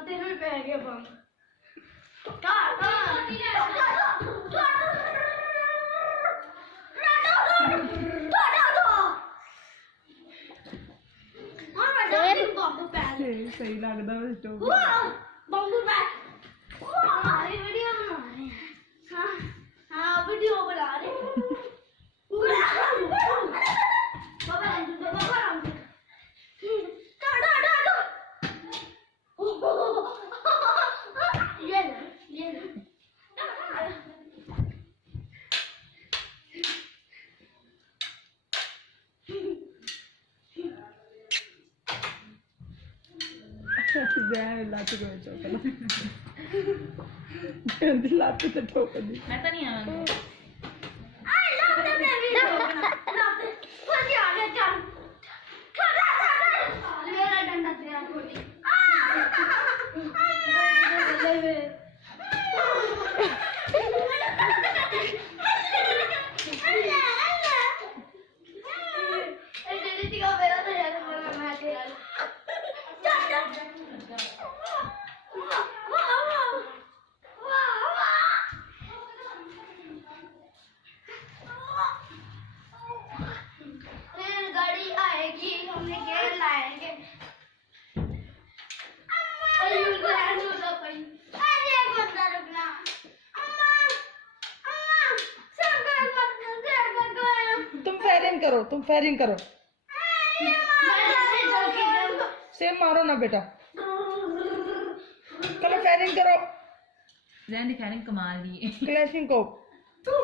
तेरे पे गया बम सही लगता है बम्बू पैक हमारी वीडियो बना रहे हैं हाँ हाँ वीडियो बना रहे हैं लात को चौका लात तो ठोक दी मैं तो नहीं आऊंगी तुम फायरिंग करो सेम मारो ना बेटा चलो फायरिंग करो जैन फायरिंग कमाल दी क्लैशिंग को तो